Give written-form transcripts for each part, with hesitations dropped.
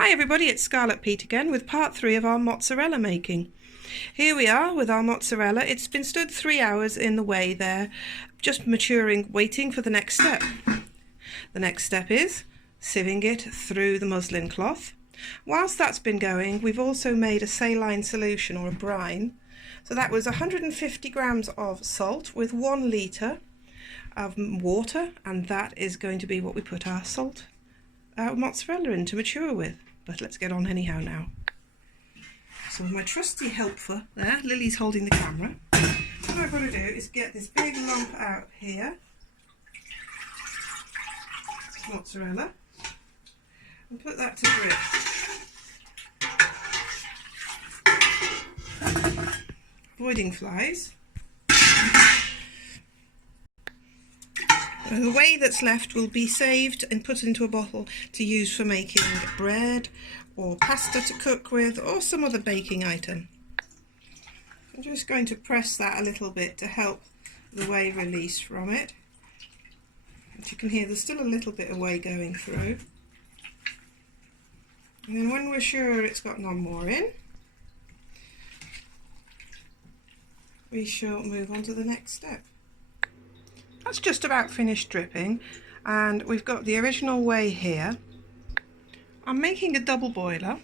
Hi everybody, it's Scarlet Pete again with part 3 of our mozzarella making. Here we are with our mozzarella. It's been stood 3 hours in the whey there, just maturing, waiting for the next step. The next step is sieving it through the muslin cloth. Whilst that's been going, we've also made a saline solution or a brine. So that was 150 grams of salt with 1 litre of water, and that is going to be what we put our mozzarella in to mature with. But let's get on anyhow now. So with my trusty helper there, Lily's holding the camera. What I've got to do is get this big lump out here, mozzarella, and put that to grip. Avoiding flies. The whey that's left will be saved and put into a bottle to use for making bread or pasta to cook with or some other baking item. I'm just going to press that a little bit to help the whey release from it. As you can hear, there's still a little bit of whey going through. And then when we're sure it's got none more in, we shall move on to the next step. That's just about finished dripping, and we've got the original whey here. I'm making a double boiler.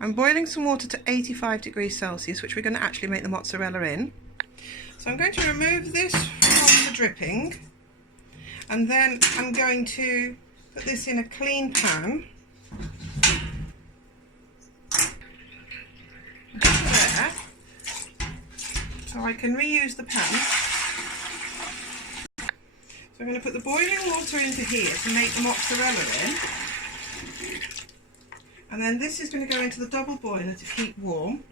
I'm boiling some water to 85 degrees Celsius, which we're going to actually make the mozzarella in. So I'm going to remove this from the dripping, and then I'm going to put this in a clean pan. There, so I can reuse the pan. So I'm going to put the boiling water into here to make the mozzarella in. And then this is going to go into the double boiler to keep warm.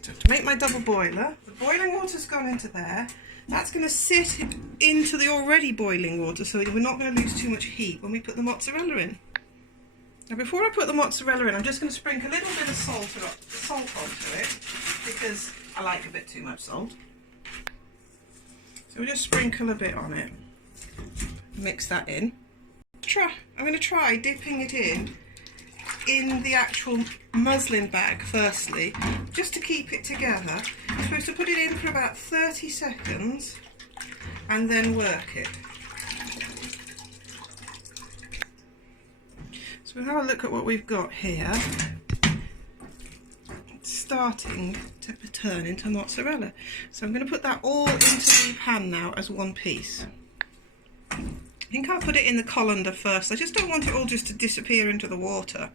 So to make my double boiler, the boiling water's gone into there. That's going to sit into the already boiling water, so we're not going to lose too much heat when we put the mozzarella in. Now before I put the mozzarella in, I'm just going to sprinkle a little bit of salt onto it, because I like a bit too much salt. So we'll just sprinkle a bit on it, mix that in. I'm going to try dipping it in the actual muslin bag firstly, just to keep it together. I'm supposed to put it in for about 30 seconds and then work it. So we'll have a look at what we've got here. Starting to turn into mozzarella. So I'm going to put that all into the pan now as one piece. I think I'll put it in the colander first. I just don't want it all just to disappear into the water.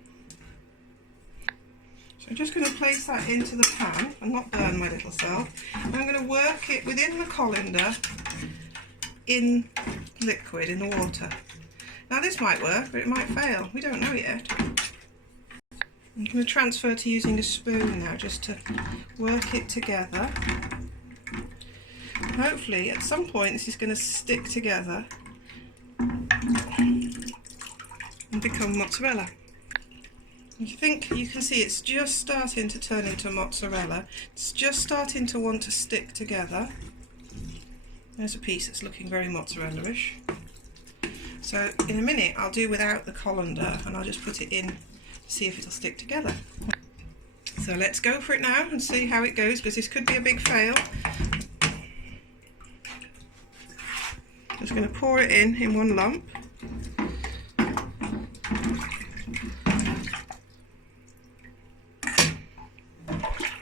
So I'm just going to place that into the pan and not burn my little self. And I'm going to work it within the colander in liquid, in the water. Now this might work, but it might fail. We don't know yet. I'm going to transfer to using a spoon now, just to work it together. And hopefully at some point this is going to stick together and become mozzarella. You can see it's just starting to turn into mozzarella. It's just starting to want to stick together. There's a piece that's looking very mozzarella-ish. So in a minute I'll do without the colander and I'll just put it in, see if it'll stick together. So let's go for it now and see how it goes, because this could be a big fail. Just going to pour it in one lump.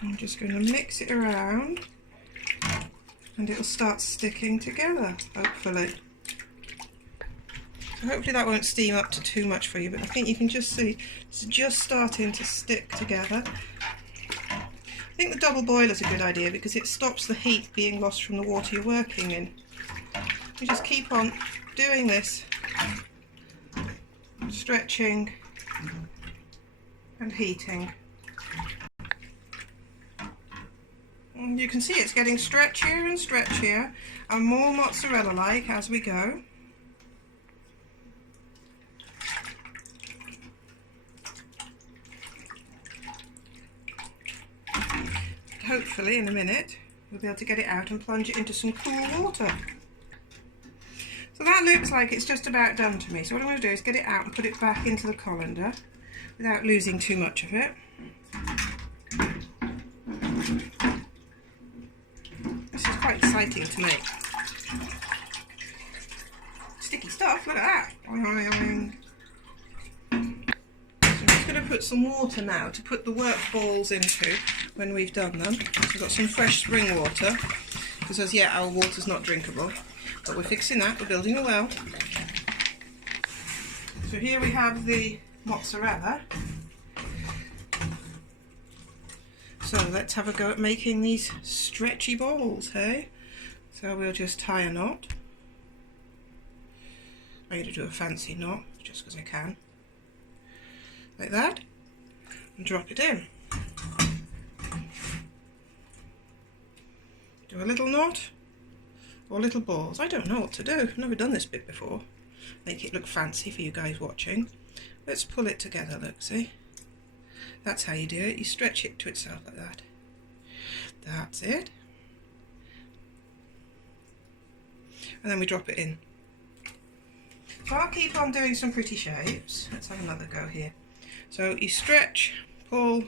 I'm just going to mix it around and it'll start sticking together, hopefully. So hopefully that won't steam up to too much for you, but I think you can just see it's just starting to stick together. I think the double boiler is a good idea because it stops the heat being lost from the water you're working in. You just keep on doing this, stretching and heating. And you can see it's getting stretchier and stretchier and more mozzarella-like as we go. Hopefully in a minute we'll be able to get it out and plunge it into some cool water. So Well, that looks like it's just about done to me. So what I'm going to do is get it out and put it back into the colander without losing too much of it. This is quite exciting to make. Sticky stuff, look at that. So I'm just going to put some water now to put the work balls into when we've done them. So we've got some fresh spring water, because as yet our water's not drinkable. But we're fixing that, we're building a well. So here we have the mozzarella. So let's have a go at making these stretchy balls, hey? So we'll just tie a knot. I'm going to do a fancy knot, just because I can. Like that. And drop it in. Do a little knot. Or little balls. I don't know what to do. I've never done this bit before. Make it look fancy for you guys watching. Let's pull it together, look, see? That's how you do it. You stretch it to itself like that. That's it. And then we drop it in. So I'll keep on doing some pretty shapes. Let's have another go here. So you stretch, pull,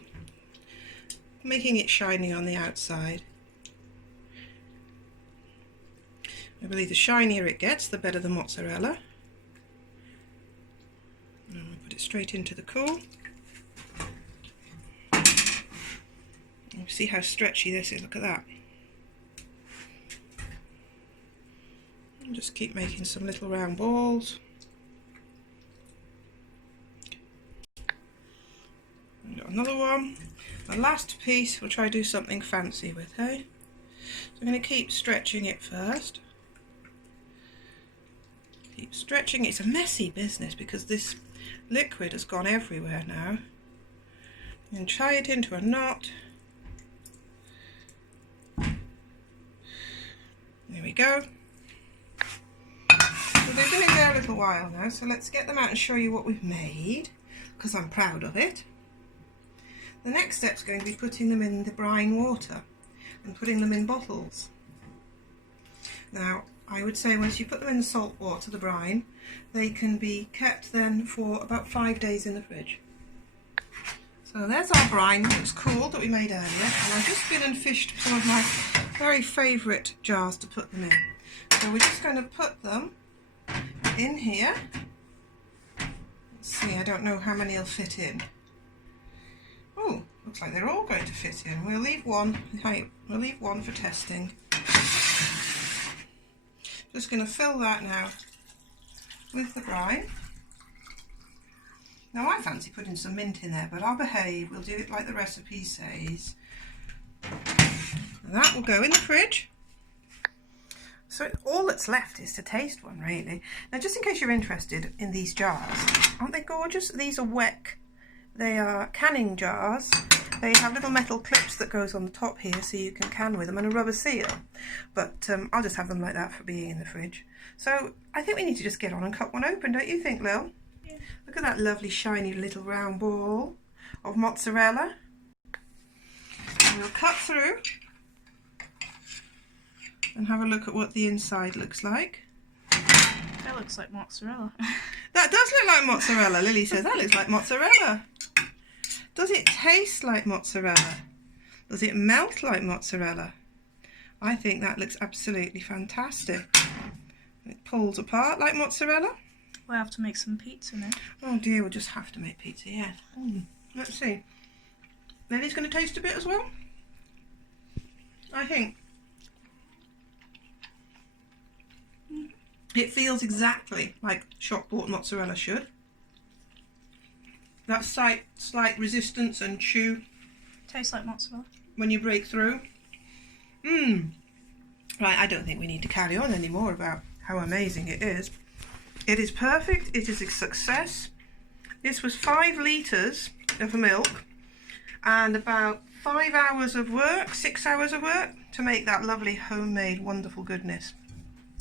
making it shiny on the outside. I believe the shinier it gets, the better the mozzarella. And we'll put it straight into the cool. And see how stretchy this is, look at that. And just keep making some little round balls. And got another one. The last piece we'll try to do something fancy with, hey? So I'm going to keep stretching it first. Keep stretching. It's a messy business because this liquid has gone everywhere now. And tie it into a knot. There we go. So they've been in there a little while now, so let's get them out and show you what we've made, because I'm proud of it. The next step's going to be putting them in the brine water and putting them in bottles. Now, I would say once you put them in the salt water, the brine, they can be kept then for about 5 days in the fridge. So there's our brine, it looks cool, that we made earlier, and I've just been and fished some of my very favourite jars to put them in. So we're just going to put them in here. Let's see, I don't know how many will fit in. Oh, looks like they're all going to fit in. We'll leave one for testing. Just going to fill that now with the brine. Now I fancy putting some mint in there, but I'll behave. We'll do it like the recipe says. And that will go in the fridge. So all that's left is to taste one, really. Now, just in case you're interested in these jars, aren't they gorgeous? These are WEC. They are canning jars. They have little metal clips that goes on the top here so you can can with them, and a rubber seal. But I'll just have them like that for being in the fridge. So I think we need to just get on and cut one open, don't you think, Lil? Yeah. Look at that lovely shiny little round ball of mozzarella. And we'll cut through and have a look at what the inside looks like. That looks like mozzarella. That does look like mozzarella. Lily says that looks like mozzarella. Does it taste like mozzarella? Does it melt like mozzarella? I think that looks absolutely fantastic. It pulls apart like mozzarella. We'll have to make some pizza now. Oh dear, we'll just have to make pizza, yeah. Let's see. Lily's going to taste a bit as well. I think. It feels exactly like shop-bought mozzarella should. That slight resistance and chew. Tastes like mozzarella. When you break through. Right, I don't think we need to carry on anymore about how amazing it is. It is perfect. It is a success. This was 5 litres of milk and about 5 hours of work, 6 hours of work to make that lovely homemade wonderful goodness.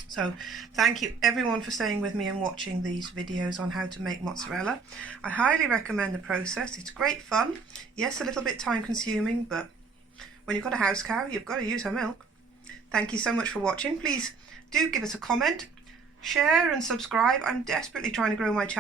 So thank you everyone for staying with me and watching these videos on how to make mozzarella. I highly recommend the process. It's great fun. Yes, a little bit time consuming, but when you've got a house cow, you've got to use her milk. Thank you so much for watching. Please do give us a comment. share and subscribe. I'm desperately trying to grow my channel.